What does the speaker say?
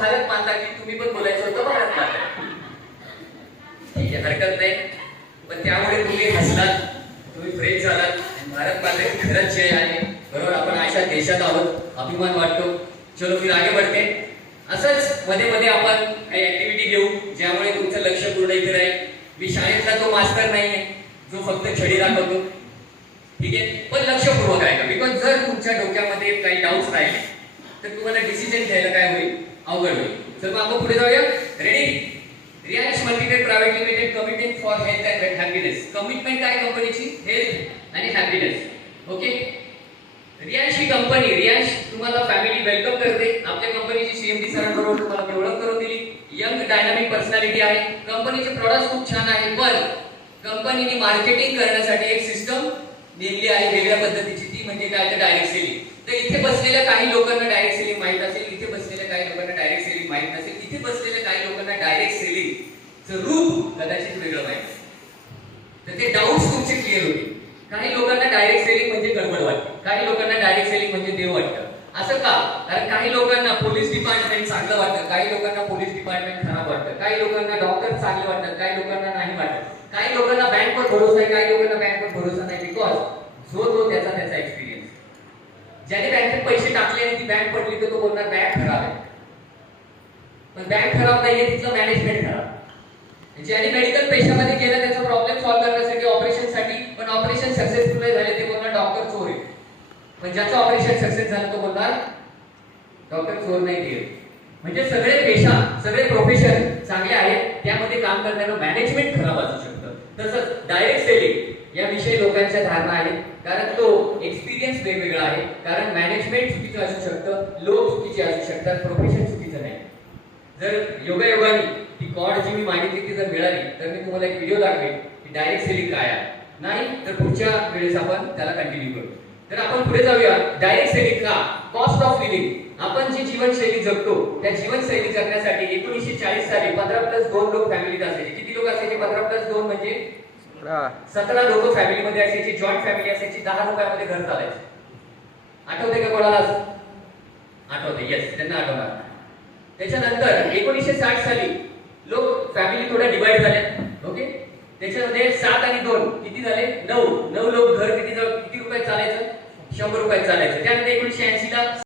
भारत माता की तुम्ही पण बोलायचं होतं भारत माता. ठीक आहे, हरकत नाही. पण त्यामुळे तुम्ही हसलात, तुम्ही फ्रेश झालात. भारत माता खरंच जय आहे. बरोबर, आपण अशा देशात आहोत, अभिमान वाटतो. चलो फिर आगे बढ़ते. असंच मध्ये मध्ये आपण काही ऍक्टिव्हिटी घेऊ ज्यामुळे तुमचं लक्ष पूर्ण इथे राहील. मी शाळेतला तो मास्तर नाहीये जो फक्त छडी दाखवतो, ठीक आहे, पण लक्षपूर्वक ऐका. बिकॉज जर तुमच्या डोक्यामध्ये काही डाऊट्स राहिले तर तुम्हाला डिसिजन घ्यायला काय होईल, अवघड होईल. तर मग आपण पुढे जाऊया. Ready? Riyansh Multitech private limited commitment for health and happiness. Commitment काय कंपनीची? हेल्थ आणि हॅपीनेस. ओके, रियांश ही कंपनी, रियांश तुम्हाला फॅमिली वेलकम करते. आपल्या कंपनीची सीएमडी सरांबरोबर तुम्हाला मी ओळख करून दिली. यंग डायनामिक पर्सनॅलिटी आहे. कंपनीचे प्रोडक्ट्स खूप छान आहेत, पण कंपनीने मार्केटिंग करण्यासाठी एक सिस्टम नेमली आहे वेगळ्या पद्धतीची. ती म्हणजे काय, तर डायरेक्ट सेलिंग. तर इथे बसलेल्या काही लोकांना डायरेक्ट सेलिंग माहित असेल, इथे बसलेल्या काही लोकांना डायरेक्ट सेलिंग माहित नसेल, इथे बसलेल्या काही लोकांना डायरेक्ट सेलिंगचं रूप कदाचित वेगळं माहित असेल. तर ते डाऊट्स तुमचे क्लिअर होतील. काही लोकांना डायरेक्ट सेलिंग म्हणजे गडबड वाटते, काही लोकांना डायरेक्ट सेलिंग म्हणजे देव वाटतं. असं का? कारण काही लोकांना पोलीस डिपार्टमेंट चांगलं वाटतं, काही लोकांना पोलीस डिपार्टमेंट खराब वाटतं, काही लोकांना डॉक्टर चांगले वाटतात, काही लोकांना नाही वाटत, काही लोकांना बँकवर भरोसा आहे, काही लोकांना बँकवर भरोसा नाही. बिकॉज जो तो त्याचा एक्सपिरियन्स. ज्याने बँकेत पैसे टाकले आणि ती बँक पडली तर तो बोलणार बँक खराब आहे. पण बँक खराब नाहीये, तिथलं मॅनेजमेंट खराब. ज्याने मेडिकल पेशामध्ये गेलं त्याचा प्रॉब्लेम सॉल्व्ह करण्यासाठी, ऑपरेशनसाठी, पण ऑपरेशन सक्सेसफुल नाही झाले, ते बोलणार डॉक्टर चोर आहे. पण ज्याचं ऑपरेशन सक्सेस झालं तो बोलणार डॉक्टर चोर नाही आहे. म्हणजे सगळे पेशा, सगळे प्रोफेशन चांगले आहेत, त्यामध्ये काम करणारं मॅनेजमेंट खराब असू शकतं. तसंच डायरेक्ट सेलिंग याविषयी लोकांच्या धारणा आहेत, कारण तो एक्सपिरियन्स वेगवेगळा आहे. कारण मॅनेजमेंट चुकीचं असू शकतं, लोक चुकीचे असू शकतात, प्रोफेशन चुकीचं नाही. जर योगायोगाने ती कॉड जी मी मागितली ती जर मिळाली तर मी तुम्हाला एक व्हिडिओ दाखवेन की डायरेक्ट सेलिंग काय आहे. नाही तर पुढच्या वेळेस आपण त्याला कंटिन्यू करू. तर आपण पुढे जाऊया. डायरेक्ट सेलिंग का? Cost of living. आपण जी जीवनशैली जगतो त्या जीवनशैली जगण्यासाठी 1940 साली 15+2 लोक फॅमिलीत असायचे. किती लोक असायचे? 15+2 म्हणजे 17 लोक फॅमिलीमध्ये असायची. जॉईंट फॅमिली असायची. 10 लोकांमध्ये घर चालायचं. आठवते का कोणाला? आठवते? येस, त्यांना आठवणार. त्याच्यानंतर 1960 साली लोक फॅमिली थोड्या डिवाइड झाल्या. ओके, त्याच्यामध्ये 7 आणि 2 किती झाले? 9 लोक घर किती रुपयात चालायचं? 100 रुपयात चालायचं. त्यानंतर 1980 ला